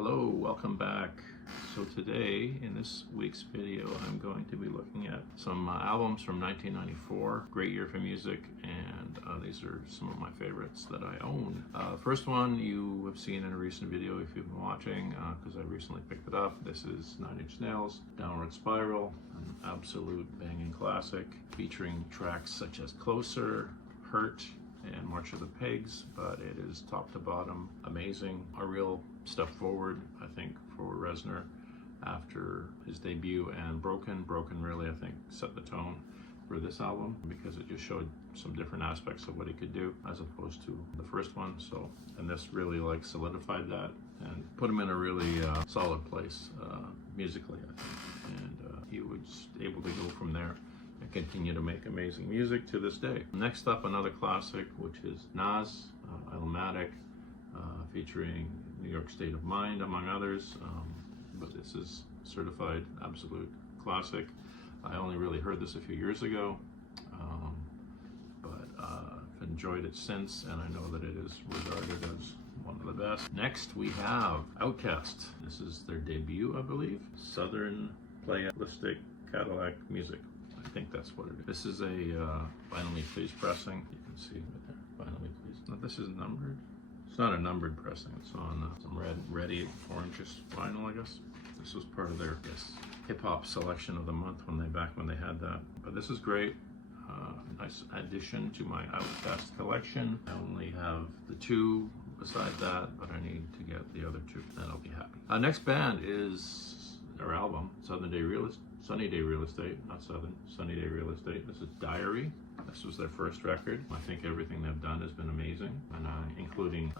Hello, welcome back. So today, in this week's video, I'm going to be looking at some albums from 1994. Great year for music, and these are some of my favorites that I own. First one you have seen in a recent video if you've been watching, because I recently picked it up. This is 9 Inch Nails, Downward Spiral, an absolute banging classic, featuring tracks such as Closer, Hurt, and March of the Pigs, but it is top to bottom amazing. A real step forward, I think, for Reznor after his debut, and Broken really, I think, set the tone for this album because it just showed some different aspects of what he could do as opposed to the first one. So, and this really like solidified that and put him in a really solid place musically, I think, and he was able to go from there and continue to make amazing music to this day. Next up, another classic, which is Nas, Illmatic, featuring New York State of Mind, among others. But this is certified absolute classic. I only really heard this a few years ago, but I've enjoyed it since, and I know that it is regarded as one of the best. Next, we have Outkast. This is their debut, I believe. Southern Playalistic Cadillac Music. I think that's what it is. This is a Vinyl Me Please pressing. You can see right there, Vinyl Me Please. Now, this is numbered. It's not a numbered pressing. It's on some ready 4-inch vinyl, I guess. This was part of their hip hop selection of the month when they had that. But this is great. Nice addition to my Outkast collection. I only have the two beside that, but I need to get the other two, then I'll be happy. Next band is their album, Sunny Day Real Estate, not Southern, Sunny Day Real Estate. This is Diary. This was their first record. I think everything they've done has been amazing, and including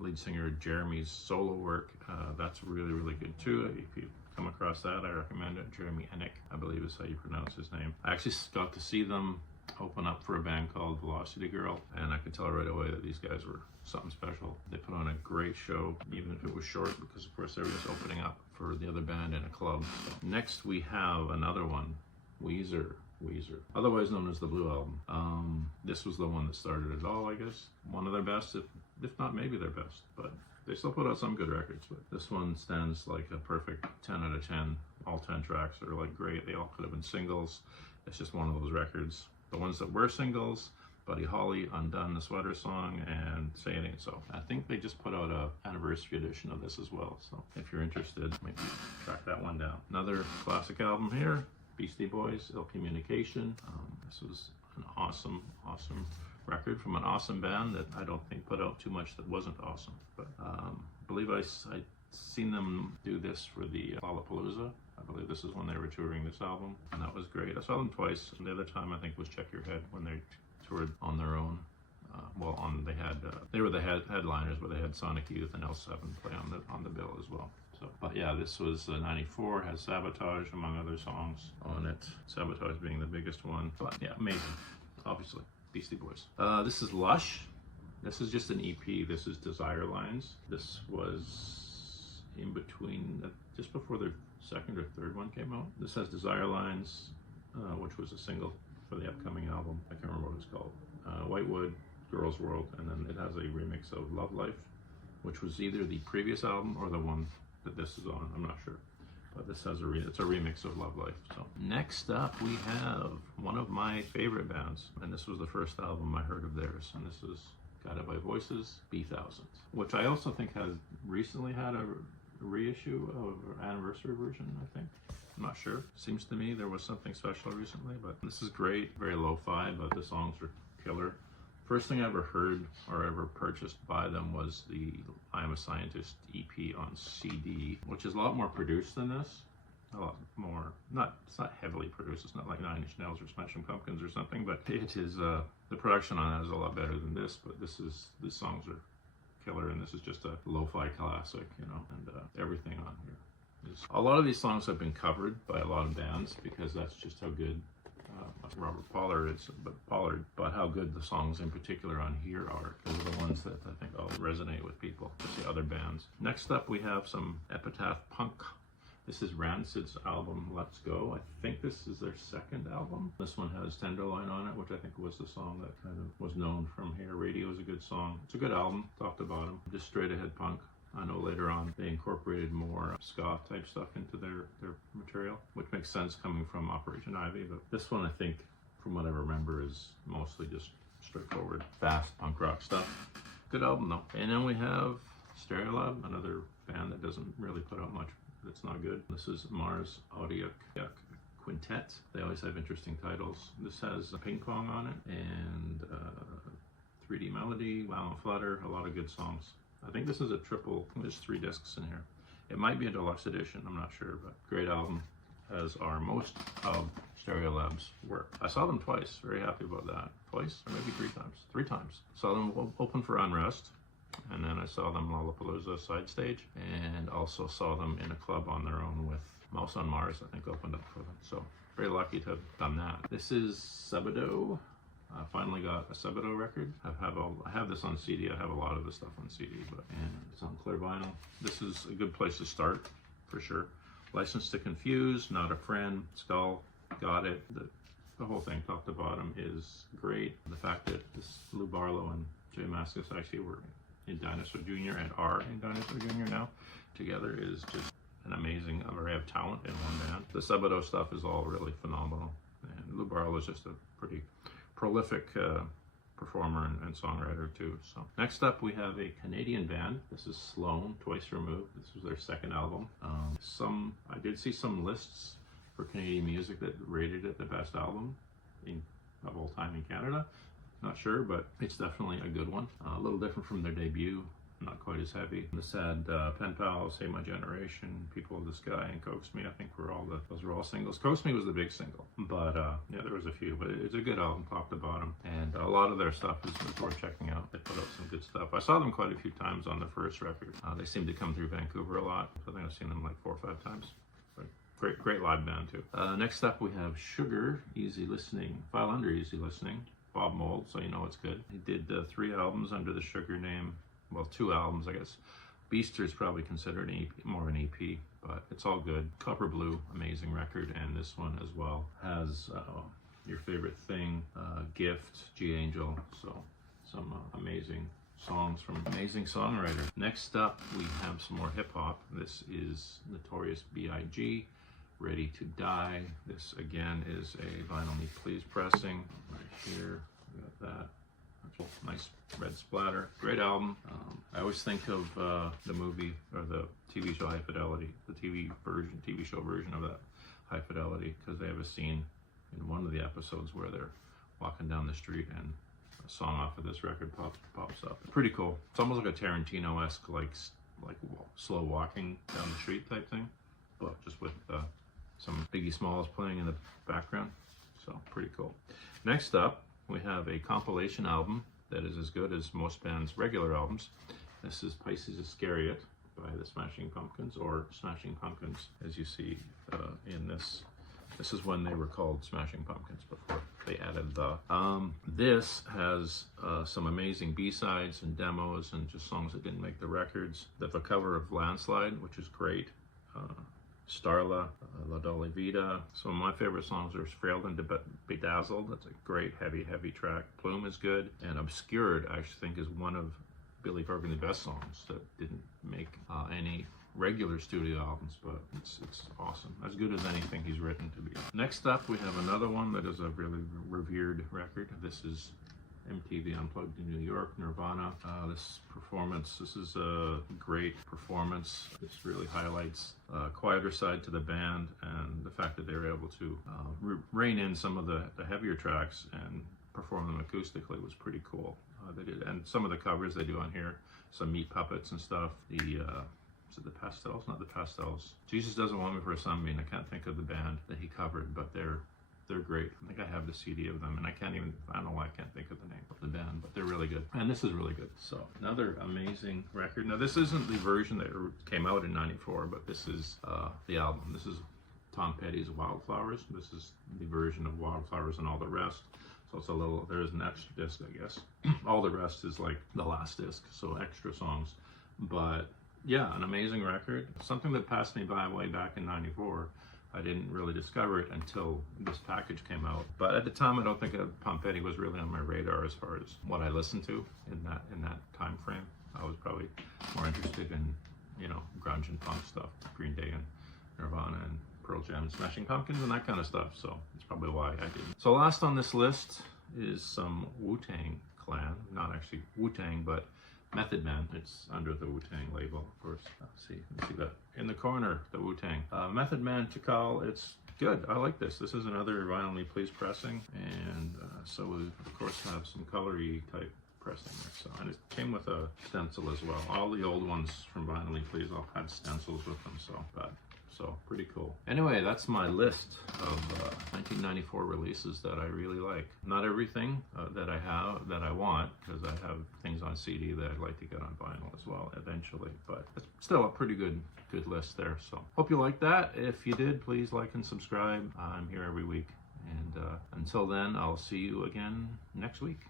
lead singer Jeremy's solo work. That's really good too. If you come across that, I recommend it. Jeremy Ennick, I believe is how you pronounce his name. I actually got to see them open up for a band called Velocity Girl, and I could tell right away that these guys were something special. They put on a great show, even if it was short, because of course they were just opening up for the other band in a club. So next we have another one, Weezer, otherwise known as the Blue Album. This was the one that started it all, I guess. One of their best, if not maybe their best, but they still put out some good records. But this one stands like a perfect 10 out of 10. All 10 tracks are like great. They all could have been singles. It's just one of those records. The ones that were singles, Buddy Holly, Undone, the Sweater Song, and Say It Ain't So. I think they just put out an anniversary edition of this as well, so if you're interested, maybe track that one down. Another classic album here, Beastie Boys, Ill Communication. This was an awesome record from an awesome band that I don't think put out too much that wasn't awesome. But I believe I seen them do this for the Lollapalooza. I believe this is when they were touring this album, and that was great. I saw them twice, and the other time I think was Check Your Head when they toured on their own. They were the headliners, but they had Sonic Youth and L7 play on the bill as well. So, but yeah, this was 94, has Sabotage among other songs on it. Sabotage being the biggest one, but yeah, amazing. Obviously, Beastie Boys. This is Lush. This is just an EP. This is Desire Lines. This was in between, just before their second or third one came out. This has Desire Lines, which was a single for the upcoming album. I can't remember what it's called. Whitewood, Girls World, and then it has a remix of Love Life, which was either the previous album or the one that this is on. I'm not sure. But this has it's a remix of Love Life. So next up we have one of my favorite bands, and this was the first album I heard of theirs, and this is Guided by Voices, B.I.G, which I also think has recently had a reissue of an anniversary version, I think. I'm not sure. Seems to me there was something special recently, but this is great. Very lo-fi, but the songs are killer. First thing I ever heard or ever purchased by them was the I Am a Scientist EP on CD, which is a lot more produced than this. A lot more, it's not heavily produced. It's not like 9 Inch Nails or Smashing Pumpkins or something, but it is, the production on that is a lot better than this, but the songs are killer, and this is just a lo-fi classic, you know, and everything on here is. A lot of these songs have been covered by a lot of bands because that's just how good Robert Pollard is, but how good the songs in particular on here are. Those are the ones that I think all resonate with people, just the other bands. Next up we have some Epitaph Punk. This is Rancid's album, Let's Go. I think this is their second album. This one has Tenderloin on it, which I think was the song that kind of was known from here. Radio is a good song. It's a good album, top to bottom. Just straight ahead punk. I know later on they incorporated more ska type stuff into their material, which makes sense coming from Operation Ivy. But this one, I think, from what I remember, is mostly just straightforward, fast punk rock stuff. Good album though. And then we have Stereolab, another band that doesn't really put out much that's not good. This is Mars Audio Quintet. They always have interesting titles. This has a ping pong on it and 3D Melody, Wow and Flutter, a lot of good songs. I think this is a triple, there's 3 discs in here. It might be a deluxe edition, I'm not sure, but great album, as are most of Stereolab's work. I saw them twice, very happy about that. Twice, or maybe 3 times. 3 times. Saw them open for Unrest, and then I saw them Lollapalooza side stage, and also saw them in a club on their own with Mouse on Mars, I think, opened up for them. So very lucky to have done that. This is Sebadoh. I finally got a Sebadoh record. I have this on CD. I have a lot of this stuff on CD, and it's on clear vinyl. This is a good place to start, for sure. License to Confuse, Not a Friend, Skull, Got It. The whole thing, top to bottom, is great. The fact that Lou Barlow and Jay Mascis actually were in Dinosaur Jr. and are in Dinosaur Jr. now together is just an amazing array of talent in one band. The Sebadoh stuff is all really phenomenal, and Lou Barlow is just a pretty prolific performer and songwriter too. So next up we have a Canadian band. This is Sloan, Twice Removed. This was their second album. I did see some lists for Canadian music that rated it the best album of all time in Canada. Not sure, but it's definitely a good one. A little different from their debut. Not quite as heavy. This had Pen Pals, Save My Generation, People of the Sky, and Coax Me. I think those were all singles. Coax Me was the big single, but yeah, there was a few. But it's a good album, top to bottom, and a lot of their stuff is worth checking out. They put out some good stuff. I saw them quite a few times on their first record. They seem to come through Vancouver a lot. I think I've seen them like 4 or 5 times. But great live band too. Next up we have Sugar, Easy Listening, file under Easy Listening. Bob Mould, so you know it's good. He did 3 albums under the Sugar name. Well, 2 albums, I guess. Beaster is probably considered more of an EP, but it's all good. Copper Blue, amazing record, and this one as well has Your Favorite Thing, Gift, G Angel, so some amazing songs from amazing songwriters. Next up, we have some more hip hop. This is Notorious B.I.G, Ready to Die. This again is a Vinyl Me Please pressing right here. We got that. Nice red splatter. Great album. I always think of the movie or the TV show High Fidelity, the TV show version of that High Fidelity, because they have a scene in one of the episodes where they're walking down the street and a song off of this record pops up. Pretty cool. It's almost like a Tarantino-esque, like slow walking down the street type thing, but just with some Biggie Smalls playing in the background. So pretty cool. Next up, we have a compilation album that is as good as most bands' regular albums. This is Pisces Iscariot by the Smashing Pumpkins, or Smashing Pumpkins, as you see in this. This is when they were called Smashing Pumpkins before they added the. This has some amazing B-sides and demos and just songs that didn't make the records. The cover of Landslide, which is great. Starla, La Dolly Vita. Some of my favorite songs are Frailed and Bedazzled. That's a great heavy track. Plume is good. And Obscured, I actually think, is one of Billy Corgan's best songs that didn't make any regular studio albums, but it's awesome. As good as anything he's written, to be honest. Next up, we have another one that is a really revered record. This is MTV Unplugged in New York, Nirvana. This is a great performance. This really highlights a quieter side to the band, and the fact that they were able to rein in some of the heavier tracks and perform them acoustically was pretty cool. They did, and some of the covers they do on here, some Meat Puppets and stuff. Is it the Pastels? Not the Pastels. Jesus Doesn't Want Me for a Sunbeam. I can't think of the band that he covered, but they're great. I think I have the CD of them, and I don't know why I can't think of the name of the band, but they're really good. And this is really good. So another amazing record. Now this isn't the version that came out in '94, but this is the album. This is Tom Petty's Wildflowers. This is the version of Wildflowers and All the Rest. So it's there's an extra disc, I guess. All the Rest is like the last disc, so extra songs. But yeah, an amazing record. Something that passed me by way back in '94. I didn't really discover it until this package came out. But at the time, I don't think Tom Petty was really on my radar as far as what I listened to in that time frame. I was probably more interested in, you know, grunge and punk stuff, Green Day and Nirvana and Pearl Jam and Smashing Pumpkins and that kind of stuff. So that's probably why I didn't. So last on this list is some Wu-Tang Clan, not actually Wu-Tang, but Method Man. It's under the Wu-Tang label, of course. See that in the corner, the Wu-Tang. Method Man Tikal, it's good. I like this. This is another Vinyl Me Please pressing, and so we of course have some colory type pressing there. So, and it came with a stencil as well. All the old ones from Vinyl Me Please all had stencils with them, so pretty cool. Anyway, that's my list of 1994 releases that I really like. Not everything that I want, because I have things on CD that I'd like to get on vinyl as well eventually, but it's still a pretty good list there. So hope you liked that. If you did, please like and subscribe. I'm here every week, and until then, I'll see you again next week.